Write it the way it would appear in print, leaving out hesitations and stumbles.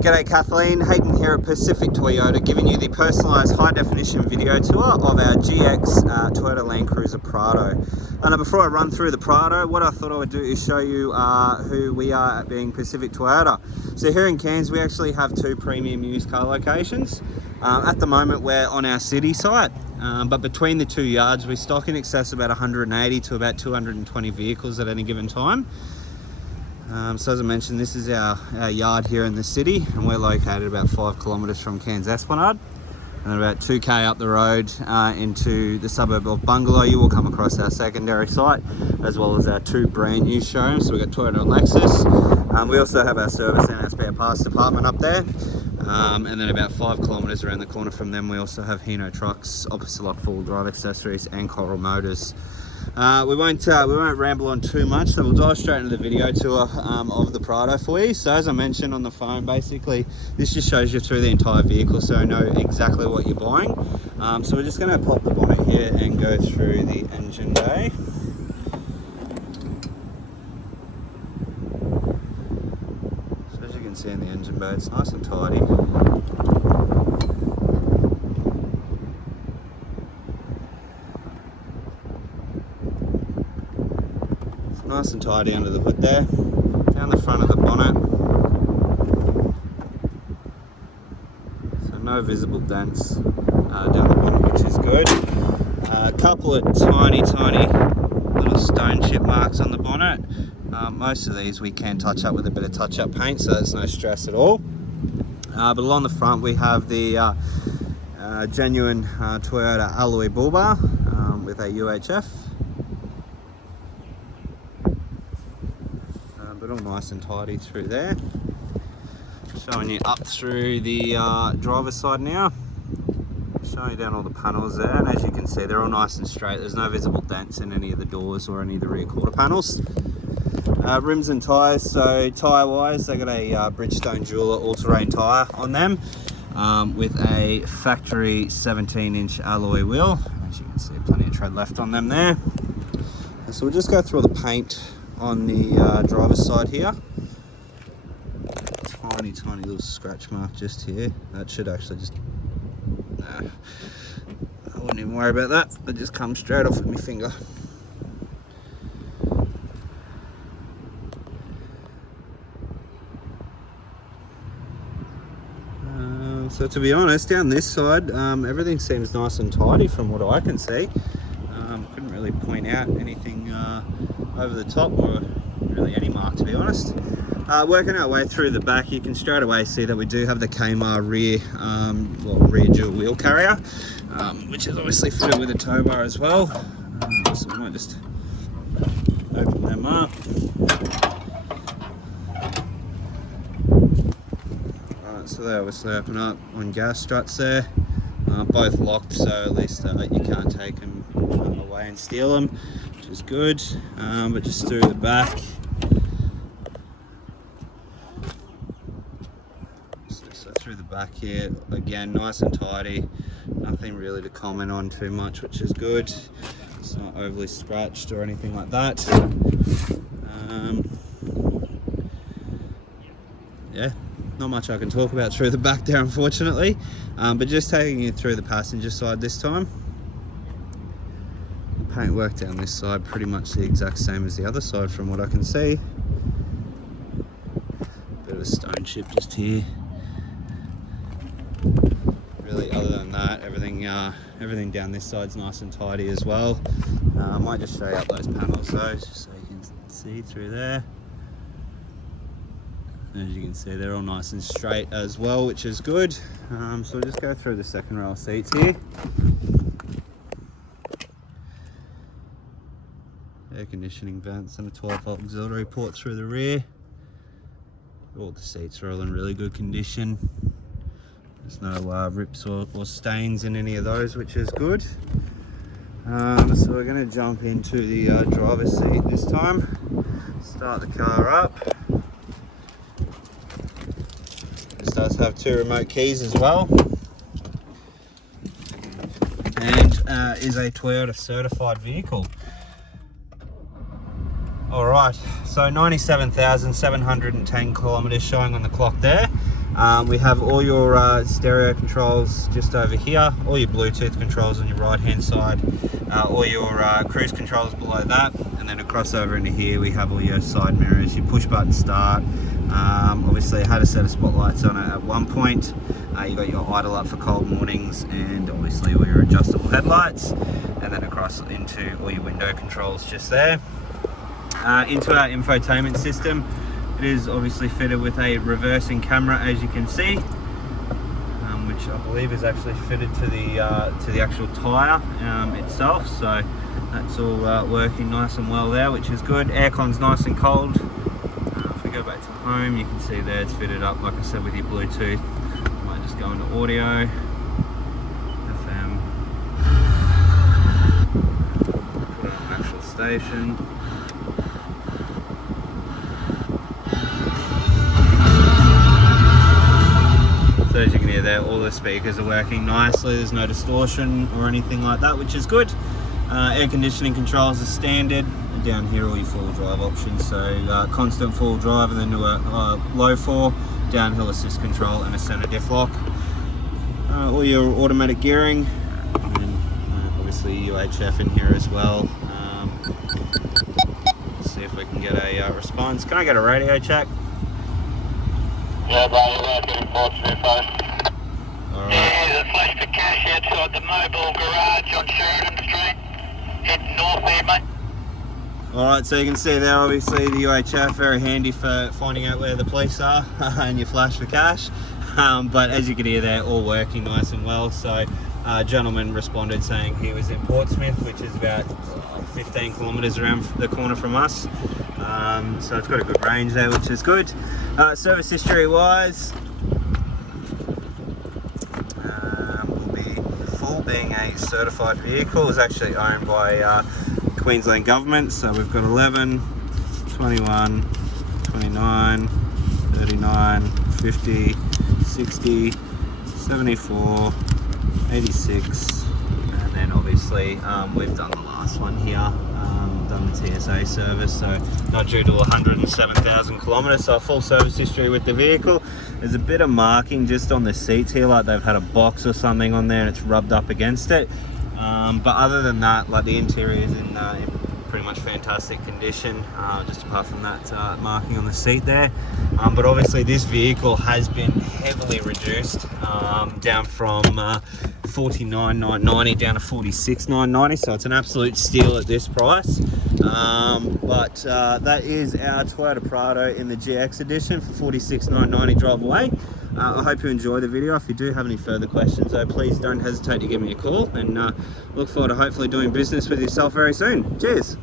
G'day Kathleen, Hayden here at Pacific Toyota, giving you the personalised high-definition video tour of our GX Toyota Land Cruiser Prado. And before I run through the Prado, what I thought I would do is show you who we are at being Pacific Toyota. So here in Cairns, we actually have two premium used car locations. At the moment, we're on our city site, but between the two yards, we stock in excess of about 180 to about 220 vehicles at any given time. So as I mentioned, this is our yard here in the city, and we're located about 5 kilometres from Cairns Esplanade, and about 2k up the road into the suburb of Bungalow. You will come across our secondary site, as well as our two brand new showrooms. So we've got Toyota and Lexus. We also have our service and our spare parts department up there. And then about 5 kilometres around the corner from them, we also have Hino Trucks, opposite lock full drive accessories, and Coral Motors. We won't ramble on too much, so we'll dive straight into the video tour of the Prado for you. So as I mentioned on the phone, basically this just shows you through the entire vehicle, so you know exactly what you're buying. So we're just going to pop the bonnet here and go through the engine bay. So as you can see in the engine bay, it's nice and tidy. Nice and tidy under the hood there. Down the front of the bonnet. So no visible dents down the bonnet, which is good. A couple of tiny little stone chip marks on the bonnet. Most of these we can touch up with a bit of touch-up paint, so there's no stress at all. But along the front we have the genuine Toyota alloy bull bar with a UHF. But all nice and tidy through there. Showing you up through the driver's side now. Showing you down all the panels there, and as you can see, they're all nice and straight. There's no visible dents in any of the doors or any of the rear quarter panels. Rims and tyres, so tyre wise, they got a Bridgestone Jeweler all-terrain tyre on them with a factory 17-inch alloy wheel. As you can see, plenty of tread left on them there. So we'll just go through all the paint on the driver's side here. Tiny little scratch mark just here. That should actually just, I wouldn't even worry about that. It just comes straight off with my finger. So to be honest, down this side, everything seems nice and tidy from what I can see. Couldn't really point out anything over the top, or really any mark, to be honest. Working our way through the back, you can straight away see that we do have the Kmart rear dual wheel carrier, which is obviously fitted with a tow bar as well. So we might just open them up. Alright, so they obviously open up on gas struts there. Both locked, so at least you can't take them away and steal them, which is good. But just through the back, so through the back here, again, nice and tidy. Nothing really to comment on too much, which is good. It's not overly scratched or anything like that. Yeah, not much I can talk about through the back there, unfortunately. But just taking you through the passenger side this time. The paintwork down this side pretty much the exact same as the other side from what I can see. Bit of a stone chip just here. Really, other than that, everything down this side's nice and tidy as well. I might just show you up those panels though, just so you can see through there. As you can see, they're all nice and straight as well, which is good. So we'll just go through the second row of seats here. Air conditioning vents and a 12-volt auxiliary port through the rear. All the seats are all in really good condition. There's no rips or stains in any of those, which is good. So we're going to jump into the driver's seat this time. Start the car up. This does have two remote keys as well, and is a Toyota certified vehicle. Alright, so 97,710 kilometres showing on the clock there. We have all your stereo controls just over here, all your Bluetooth controls on your right hand side, all your cruise controls below that, and then across over into here we have all your side mirrors, your push button start. Obviously I had a set of spotlights on it at one point. You got your idle up for cold mornings, and obviously all your adjustable headlights, and then across into all your window controls just there. Into our infotainment system, it is obviously fitted with a reversing camera, as you can see, which I believe is actually fitted to the actual tyre itself, so that's all working nice and well there, which is good. Aircon's nice and cold. If we go back to home, you can see there it's fitted up, like I said, with your Bluetooth. Might just go into audio, FM, put it on an actual station. So as you can hear there, all the speakers are working nicely. There's no distortion or anything like that, which is good. Air conditioning controls are standard. And down here, all your four-wheel drive options. So constant four-wheel drive, and then to a low four, downhill assist control, and a center diff lock. All your automatic gearing, and then obviously UHF in here as well. Let's see if we can get a response. Can I get a radio check? Yeah, bro, you're getting 425. Alright. Yeah, there's a flash for cash outside the mobile garage on Sheridan Street. Heading north there, mate. Alright, so you can see there, obviously the UHF, very handy for finding out where the police are, and your flash for cash. But as you can hear there, all working nice and well. So a gentleman responded saying he was in Portsmouth, which is about 15 kilometres around the corner from us. So it's got a good range there, which is good. Service history wise, will be full, being a certified vehicle. Is actually owned by Queensland government. So we've got 11, 21, 29, 39, 50, 60, 74, 86, and then obviously we've done the last one here, done the TSA service, so not due to 107,000 kilometres, so a full service history with the vehicle. There's a bit of marking just on the seats here, like they've had a box or something on there and it's rubbed up against it, but other than that, like the interior is in pretty much fantastic condition, just apart from that marking on the seat there. But obviously this vehicle has been heavily reduced, down from 49,990 down to 46,990, so it's an absolute steal at this price. But that is our Toyota Prado in the GX edition for 46,990 drive away. I hope you enjoy the video. If you do have any further questions though, please don't hesitate to give me a call, and look forward to hopefully doing business with yourself very soon. Cheers.